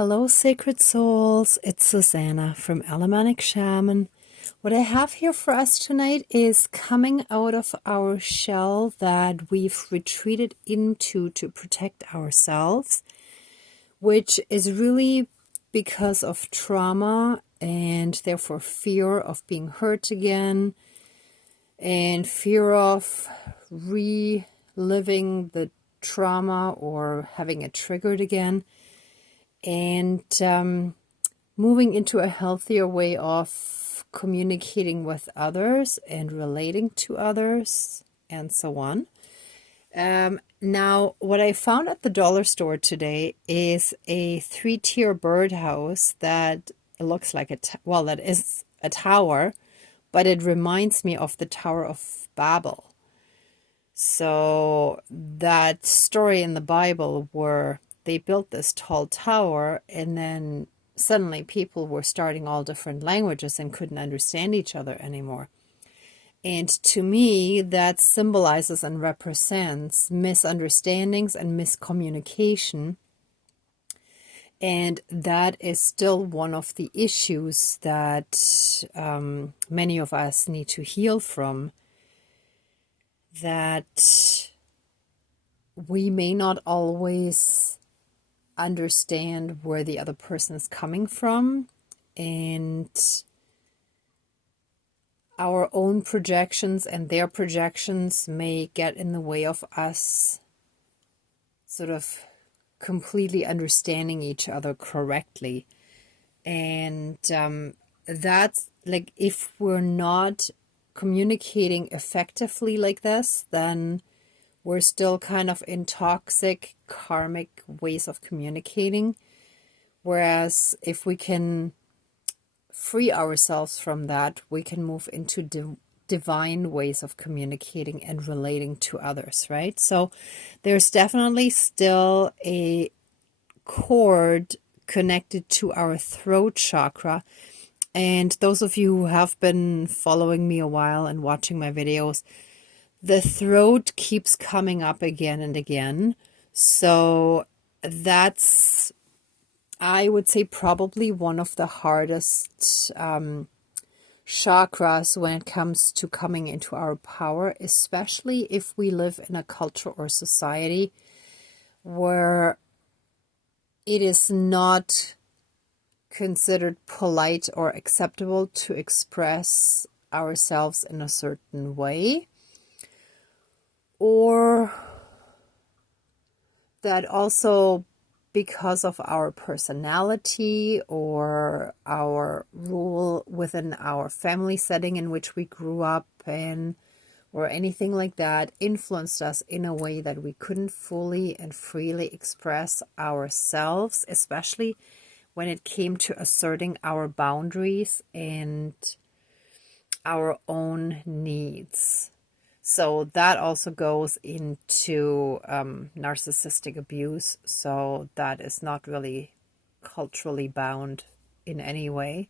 Hello, sacred souls. It's Susanna from Alamanic Shaman. What I have here for us tonight is coming out of our shell that we've retreated into to protect ourselves, which is really because of trauma and therefore fear of being hurt again and fear of reliving the trauma or having it triggered again. And moving into a healthier way of communicating with others and relating to others and so on. Now, what I found at the dollar store today is a 3-tier birdhouse that looks like that is a tower, but it reminds me of the Tower of Babel. So that story in the Bible where they built this tall tower and then suddenly people were starting all different languages and couldn't understand each other anymore. And to me, that symbolizes and represents misunderstandings and miscommunication. And that is still one of the issues that many of us need to heal from. That we may not always understand where the other person is coming from, and our own projections and their projections may get in the way of us sort of completely understanding each other correctly. And that's like, if we're not communicating effectively like this, then we're still kind of in toxic, karmic ways of communicating. Whereas if we can free ourselves from that, we can move into divine ways of communicating and relating to others, right? So there's definitely still a cord connected to our throat chakra. And those of you who have been following me a while and watching my videos, the throat keeps coming up again and again. So that's, I would say, probably one of the hardest chakras when it comes to coming into our power, especially if we live in a culture or society where it is not considered polite or acceptable to express ourselves in a certain way. Or that also because of our personality or our role within our family setting in which we grew up in, or anything like that, influenced us in a way that we couldn't fully and freely express ourselves, especially when it came to asserting our boundaries and our own needs. So that also goes into narcissistic abuse. So that is not really culturally bound in any way.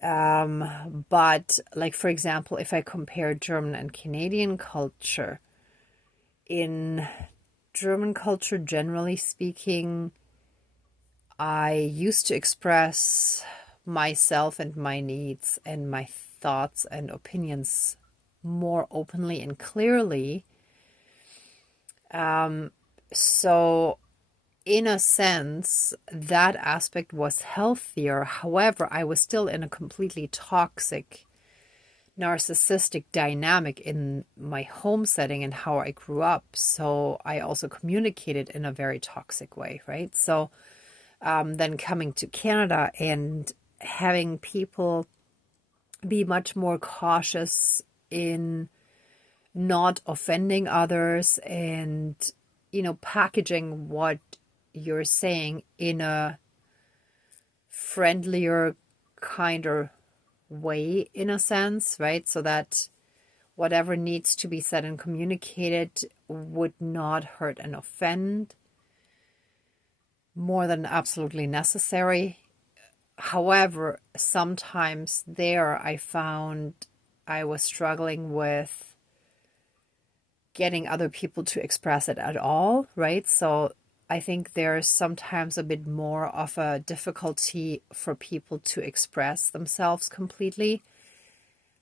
But like, for example, if I compare German and Canadian culture, in German culture, generally speaking, I used to express myself and my needs and my thoughts and opinions more openly and clearly. So in a sense, that aspect was healthier. However, I was still in a completely toxic, narcissistic dynamic in my home setting and how I grew up. So I also communicated in a very toxic way, right? So then coming to Canada and having people be much more cautious in not offending others and, packaging what you're saying in a friendlier, kinder way, in a sense, right? So that whatever needs to be said and communicated would not hurt and offend more than absolutely necessary. However, sometimes there I found I was struggling with getting other people to express it at all, right? So I think there's sometimes a bit more of a difficulty for people to express themselves completely.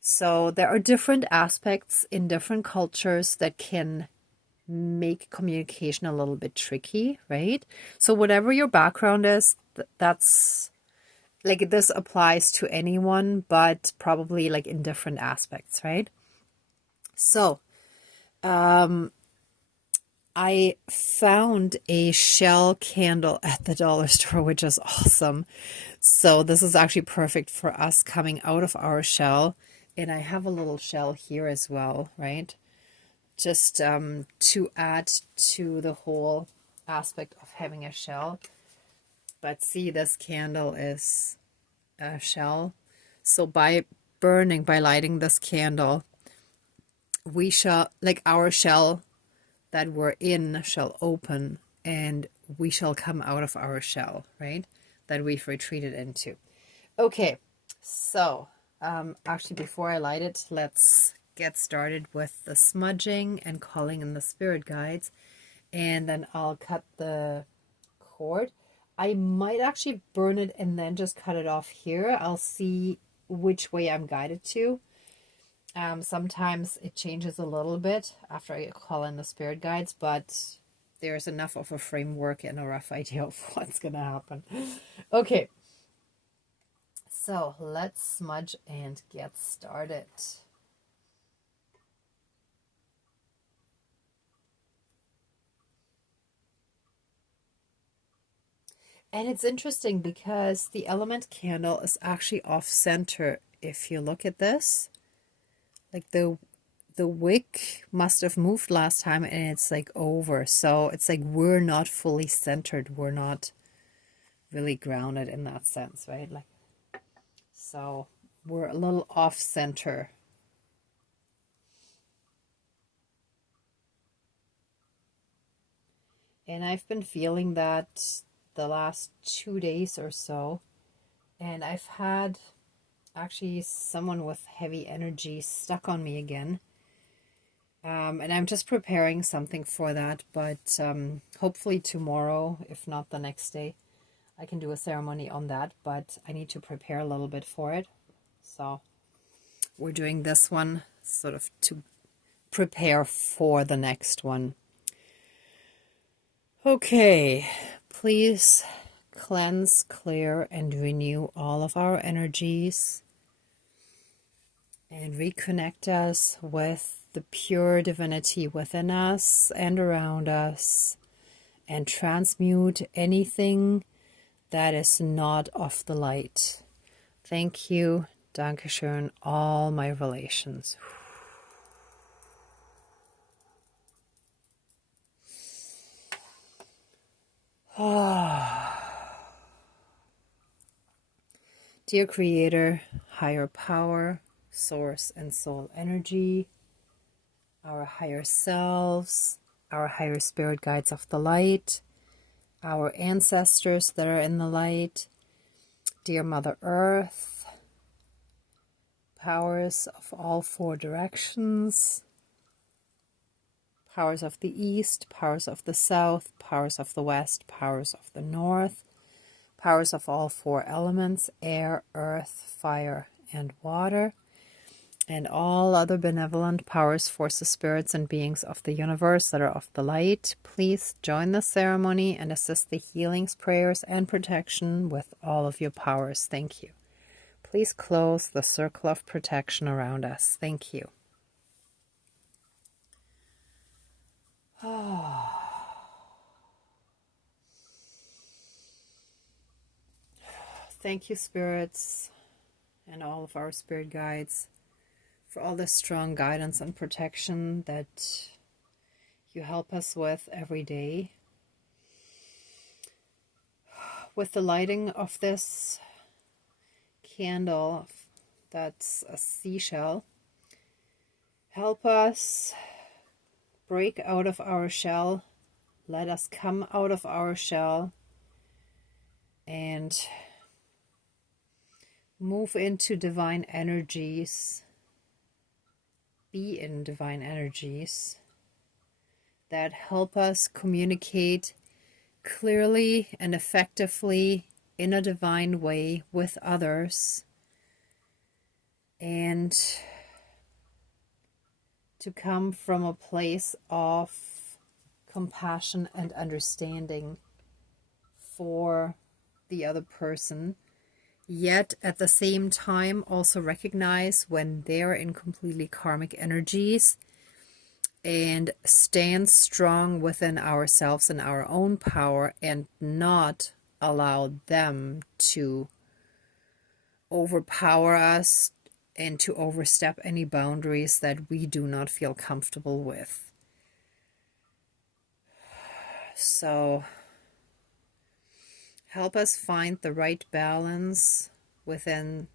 So there are different aspects in different cultures that can make communication a little bit tricky, right? So whatever your background is, that's like this applies to anyone, but probably like in different aspects, right? So I found a shell candle at the dollar store, which is awesome. So this is actually perfect for us coming out of our shell. And I have a little shell here as well, right? Just to add to the whole aspect of having a shell. But see, this candle is a shell. So by lighting this candle, we shall, like our shell that we're in shall open, and we shall come out of our shell, right? That we've retreated into. Okay, so actually before I light it, let's get started with the smudging and calling in the spirit guides, and then I'll cut the cord. I might actually burn it and then just cut it off here. I'll see which way I'm guided to. Sometimes it changes a little bit after I call in the spirit guides, but there's enough of a framework and a rough idea of what's going to happen. Okay, so let's smudge and get started. And it's interesting because the element candle is actually off center. If you look at this, like the wick must have moved last time and it's like over. So it's like we're not fully centered. We're not really grounded in that sense, right? Like, so we're a little off center. And I've been feeling that the last 2 days or so. And I've had actually someone with heavy energy stuck on me again. And I'm just preparing something for that, but hopefully tomorrow, if not the next day, I can do a ceremony on that, but I need to prepare a little bit for it. So we're doing this one sort of to prepare for the next one. Okay, please cleanse, clear, and renew all of our energies and reconnect us with the pure divinity within us and around us, and transmute anything that is not of the light. Thank you, Dankeschön, all my relations. Dear Creator, higher power, source and soul energy, our higher selves, our higher spirit guides of the light, our ancestors that are in the light, dear Mother Earth, powers of all four directions, powers of the east, powers of the south, powers of the west, powers of the north, powers of all four elements, air, earth, fire, and water, and all other benevolent powers, forces, spirits, and beings of the universe that are of the light, please join the ceremony and assist the healings, prayers, and protection with all of your powers. Thank you. Please close the circle of protection around us. Thank you. Thank you, spirits, and all of our spirit guides, for all the strong guidance and protection that you help us with every day. With the lighting of this candle, that's a seashell, help us break out of our shell. Let us come out of our shell and move into divine energies, be in divine energies that help us communicate clearly and effectively in a divine way with others, and to come from a place of compassion and understanding for the other person, yet at the same time also recognize when they're in completely karmic energies, and stand strong within ourselves and our own power, and not allow them to overpower us and to overstep any boundaries that we do not feel comfortable with. So help us find the right balance within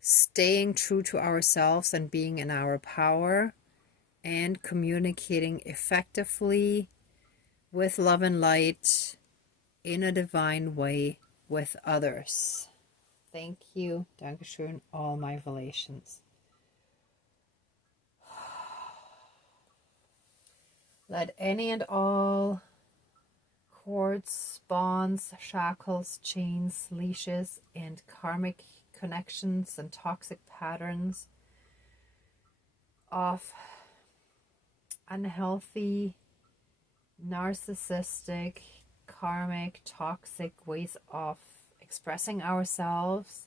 staying true to ourselves and being in our power, and communicating effectively with love and light in a divine way with others. Thank you. Dankeschön, all my relations. Let any and all cords, bonds, shackles, chains, leashes, and karmic connections and toxic patterns of unhealthy, narcissistic, karmic, toxic ways of expressing ourselves